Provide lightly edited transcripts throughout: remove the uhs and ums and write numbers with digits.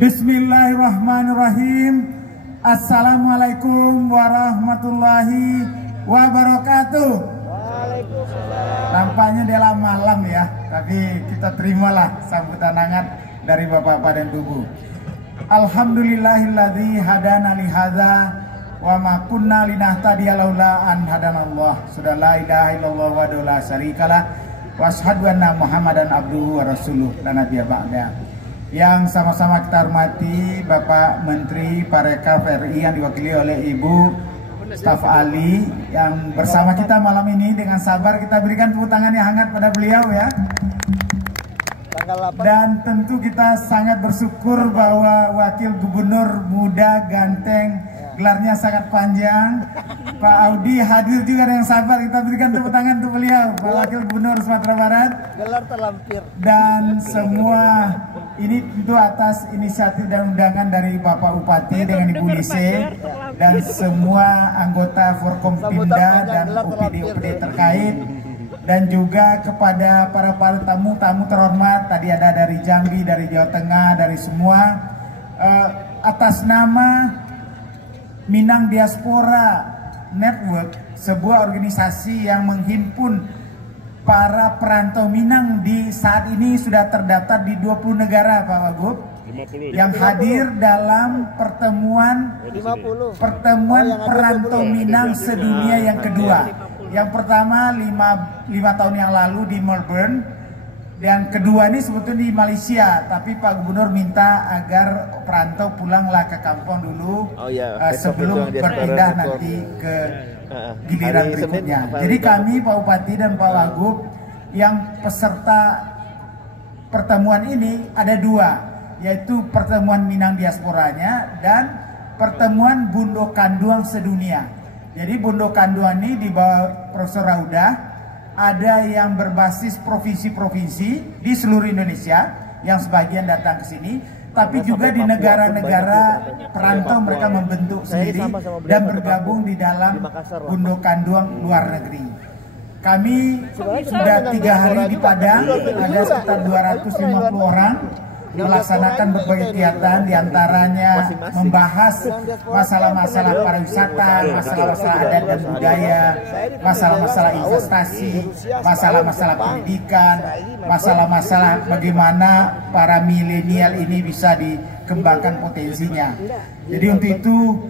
Bismillahirrahmanirrahim. Assalamualaikum warahmatullahi wabarakatuh. Waalaikumsalam. Nampaknya dia malam ya, tapi kita terimalah sambutan hangat dari Bapak-bapak dan Ibu. Alhamdulillahilladzi hadana li hadza wa ma kunna linahtadiya laula an hadanallah. Sudah la ilaha illallah wa la syarikalah wa asyhadu anna Muhammadan abduhu wa rasuluh la nabiyya ba'da. Yang sama-sama kita hormati Bapak Menteri Parekraf RI yang diwakili oleh Ibu Staf Ali yang bersama kita malam ini. Dengan sabar kita berikan tepuk tangan yang hangat pada beliau ya. Dan tentu kita sangat bersyukur bahwa Wakil Gubernur muda ganteng, gelarnya sangat panjang, Pak Audi hadir juga dengan sabar. Kita berikan tepuk tangan untuk beliau, Pak Wakil Gubernur Sumatera Barat. Gelar terlampir. Dan semua ini tentu atas inisiatif dan undangan dari Bapak Bupati dengan Ibu Lise dan semua anggota Forkompimda dan OPD-OPD terkait, dan juga kepada para tamu terhormat. Tadi ada dari Jambi, dari Jawa Tengah, dari semua, atas nama Minang Diaspora Network, sebuah organisasi yang menghimpun para perantau Minang di saat ini sudah terdaftar di 20 negara Pak Wagub, yang hadir dalam pertemuan perantau Minang sedunia yang kedua. Yang pertama 5 tahun yang lalu di Melbourne, dan kedua ini sebetulnya di Malaysia, tapi Pak Gubernur minta agar perantau pulanglah ke kampung dulu sebelum berpindah nanti ke giliran berikutnya. Jadi kami Pak Bupati dan Pak Wagub yang peserta pertemuan ini ada dua, yaitu pertemuan Minang Diasporanya dan pertemuan Bundo Kanduang sedunia. Jadi Bundo Kanduang ini di bawah Profesor Rauda, ada yang berbasis provinsi-provinsi di seluruh Indonesia yang sebagian datang ke sini, tapi juga di negara-negara perantau mereka membentuk sendiri dan bergabung di dalam Bundo Kanduang luar negeri. Kami sudah 3 hari di Padang, ada sekitar 250 orang melaksanakan berbagai kegiatan, diantaranya membahas masalah-masalah pariwisata, masalah-masalah adat dan budaya, masalah-masalah investasi, masalah-masalah pendidikan, masalah-masalah bagaimana para milenial ini bisa dikembangkan potensinya. Jadi untuk itu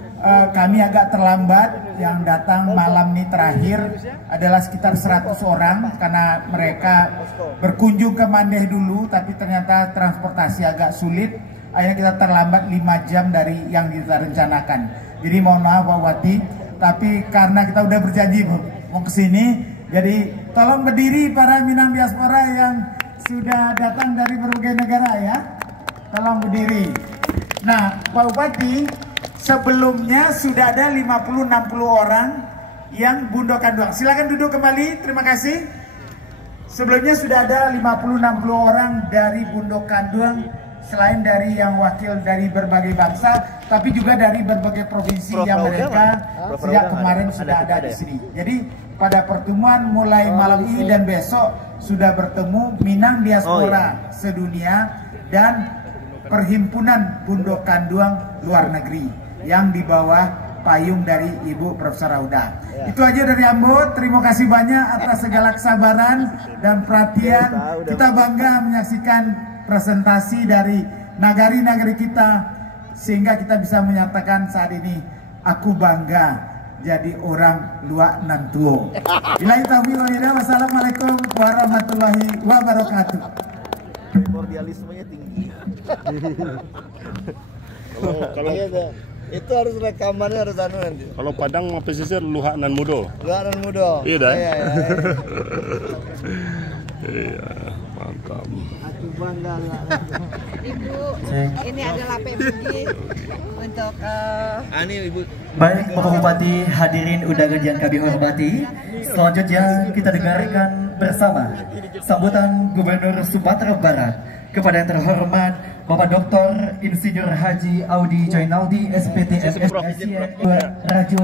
kami agak terlambat. Yang datang malam ini terakhir adalah sekitar 100 orang karena mereka berkunjung ke Mandeh dulu, tapi ternyata transportasi agak sulit. Akhirnya kita terlambat 5 jam dari yang kita rencanakan. Jadi mohon maaf Pak Wati, tapi karena kita udah berjanji mau ke sini, jadi tolong berdiri para Minang Diaspora yang sudah datang dari berbagai negara ya. Tolong berdiri. Nah, Pak Bupati, sebelumnya sudah ada 50-60 orang yang Bundo Kanduang. Silakan duduk kembali, terima kasih. Sebelumnya sudah ada 50-60 orang dari Bundo Kanduang, selain dari yang wakil dari berbagai bangsa, tapi juga dari berbagai provinsi yang mereka sejak kemarin sudah ada di sini. Jadi pada pertemuan mulai malam ini dan besok sudah bertemu Minang Diaspora sedunia dan Perhimpunan Bundo Kanduang luar negeri yang di bawah payung dari Ibu Profesor Rauda. Itu aja dari Ambo. Terima kasih banyak atas segala kesabaran dan perhatian. Kita bangga menyaksikan presentasi dari nagari-nagari kita, sehingga kita bisa menyatakan saat ini aku bangga jadi orang luak nantuo. Billahi taufiq wal hidayah. Wassalamualaikum warahmatullahi wabarakatuh. Kordialismenya tinggi. Kalau itu harus rekamannya harus anu nanti. Kalau Padang mau pesisir luhak nan mudo. Luhak nan mudo. Iya dah. Iya. Iya, mantap. Aku bangga. Ibu, ini adalah PBG untuk Ani Ibu. Baik Bapak Bupati, hadirin undangan yang kami hormati, selanjutnya kita dengarkan bersama sambutan Gubernur Sumatera Barat kepada yang terhormat Bapak Dr. Insinyur Haji Audi Joinaldi SPT FSC Radio